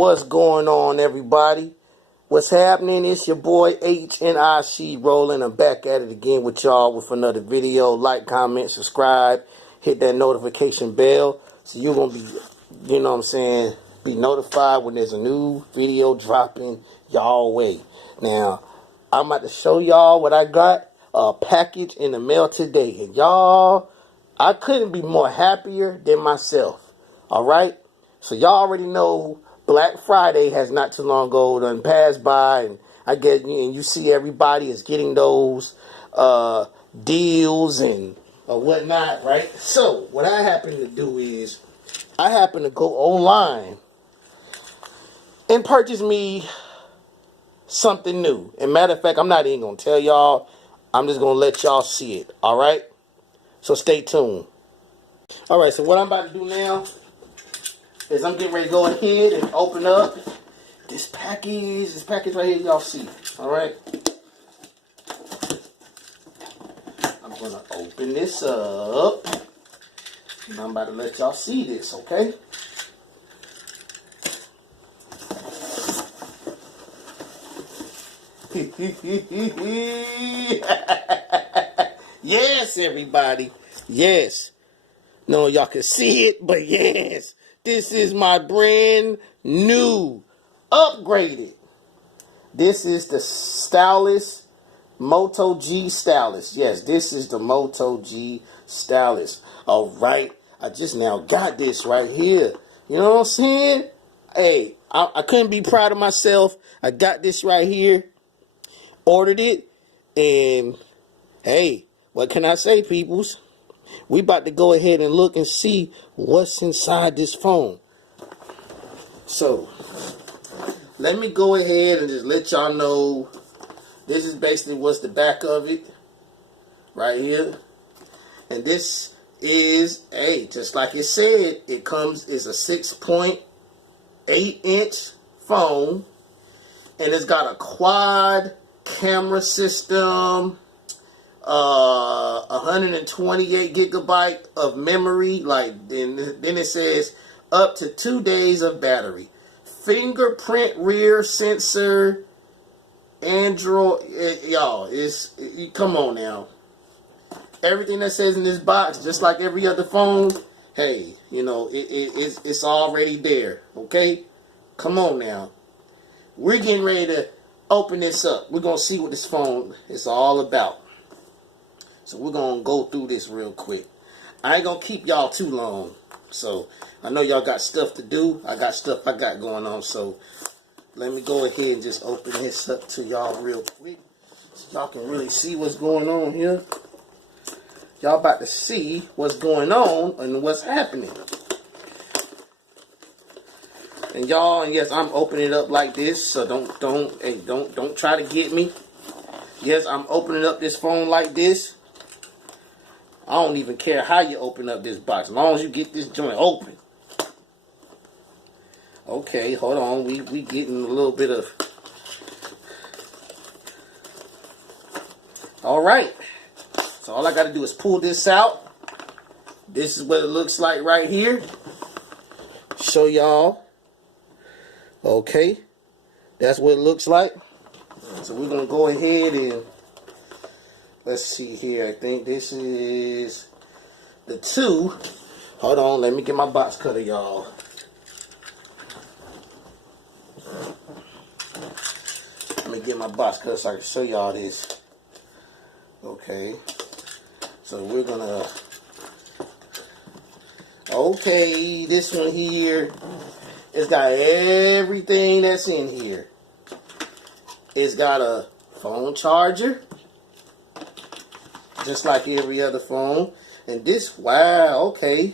What's going on, everybody? What's happening? It's your boy HNIC rolling. I'm back at it again with y'all with another video. Like, comment, subscribe, hit that notification bell so you're gonna be, you know what I'm saying, be notified when there's a new video dropping y'all way. Now, I'm about to show y'all what I got. A package in the mail today, and y'all, I couldn't be more happier than myself. All right, so y'all already know Black Friday has not too long ago done passed by, and I get, and you see everybody is getting those deals and whatnot, right? So what I happen to do is I happen to go online and purchase me something new. And matter of fact, I'm not even gonna tell y'all. I'm just gonna let y'all see it. All right. So stay tuned. All right. So what I'm about to do now is I'm getting ready to go ahead and open up this package. This package right here, y'all see. All right. I'm gonna open this up, and I'm about to let y'all see this. Okay. Yes, everybody. Yes. No, y'all can see it, but yes. This is my brand new, upgraded. This is the stylus, Moto G stylus. Yes, this is the Moto G stylus. All right. I just now got this right here. You know what I'm saying? Hey, I couldn't be proud of myself. I got this right here. Ordered it, and hey, what can I say, peoples? We about to go ahead and look and see what's inside this phone. So let me go ahead and just let y'all know this is basically what's the back of it right here. And this is just like it said, it comes is a 6.8-inch phone, and it's got a quad camera system, 128 gigabyte of memory, then it says up to 2 days of battery, fingerprint rear sensor, Android. Y'all, come on now. Everything that says in this box, just like every other phone, hey, you know, it's already there. Okay, come on now. We're getting ready to open this up. We're gonna see what this phone is all about. So we're going to go through this real quick. I ain't going to keep y'all too long. So I know y'all got stuff to do. I got stuff I got going on. So let me go ahead and just open this up to y'all real quick, so y'all can really see what's going on here. Y'all about to see what's going on and what's happening. And y'all, and yes, I'm opening it up like this. So don't try to get me. Yes, I'm opening up this phone like this. I don't even care how you open up this box, as long as you get this joint open. Okay, hold on. We getting a little bit of. All right. So all I got to do is pull this out. This is what it looks like right here. Show y'all. Okay, that's what it looks like. So we're gonna go ahead and. Let's see here. I think this is the 2. Hold on. Let me get my box cutter, y'all. Let me get my box cutter so I can show y'all this. Okay. So we're going to... Okay. This one here. It's got everything that's in here. It's got a phone charger, just like every other phone. And this, wow, okay.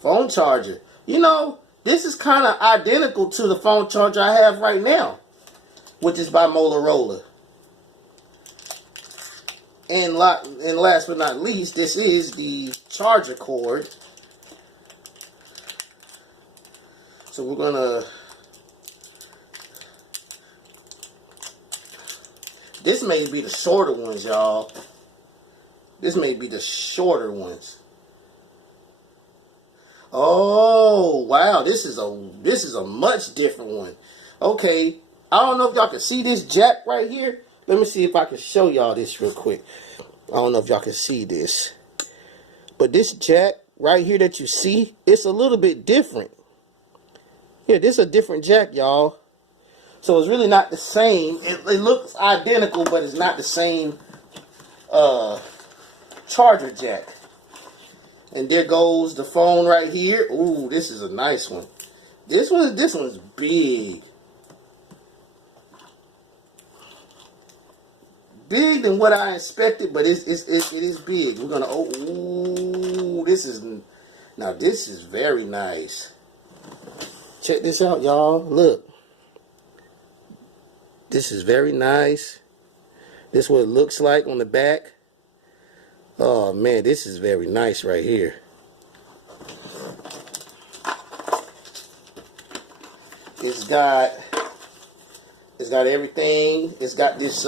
Phone charger. You know, this is kind of identical to the phone charger I have right now, which is by Motorola. And last but not least, this is the charger cord. So we're going to... This may be the shorter ones, y'all. This may be the shorter ones. Oh wow, this is a much different one. Okay, I don't know if y'all can see this jack right here. Let me see if I can show y'all this real quick. I don't know if y'all can see this, but this jack right here that you see, it's a little bit different. Yeah, this is a different jack, y'all. So it's really not the same. It looks identical, but it's not the same charger jack. And there goes the phone right here. Ooh, this is a nice one. This one's big. Big than what I expected, but it is big. We're gonna ooh, this is very nice. Check this out, y'all. Look. This is very nice. This is what it looks like on the back. Oh man, this is very nice right here. It's got everything. It's got this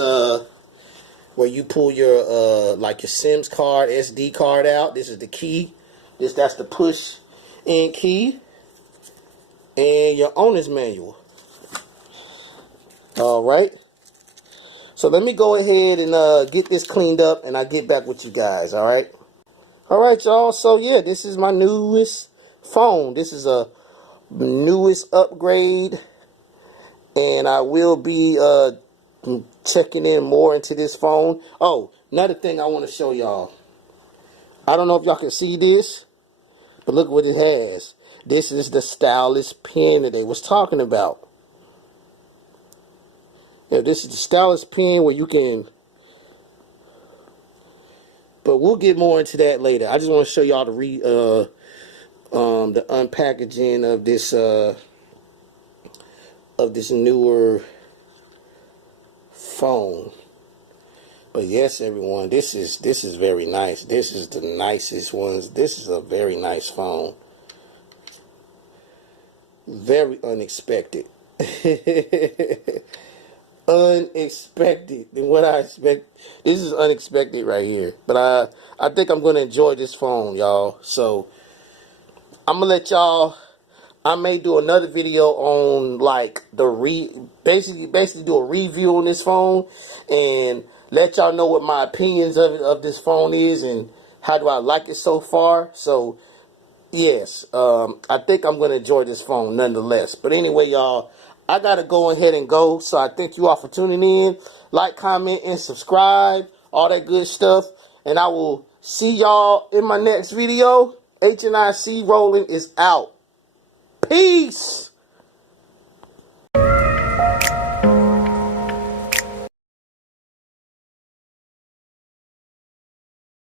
where you pull your like your SIMS card, SD card out. This is the key. That's the push in key. And your owner's manual. Alright. So let me go ahead and get this cleaned up and I'll get back with you guys, alright? Alright, y'all. So yeah, this is my newest phone. This is a newest upgrade. And I will be checking in more into this phone. Oh, another thing I want to show y'all. I don't know if y'all can see this, but look what it has. This is the stylus pen that they was talking about. Yeah, this is the stylus pen where you can, but we'll get more into that later. I just want to show y'all the unpackaging of this newer phone. But yes, everyone, this is very nice. This is the nicest ones. This is a very nice phone. Very unexpected. Unexpected than what I expect. This is unexpected right here. But I think I'm gonna enjoy this phone, y'all. So I'm gonna let y'all. I may do another video on like basically do a review on this phone and let y'all know what my opinions of this phone is and how do I like it so far. So yes, I think I'm gonna enjoy this phone nonetheless. But anyway, y'all, I gotta go ahead and go. So I thank you all for tuning in. Like, comment, and subscribe. All that good stuff. And I will see y'all in my next video. HNIC Rolling is out. Peace.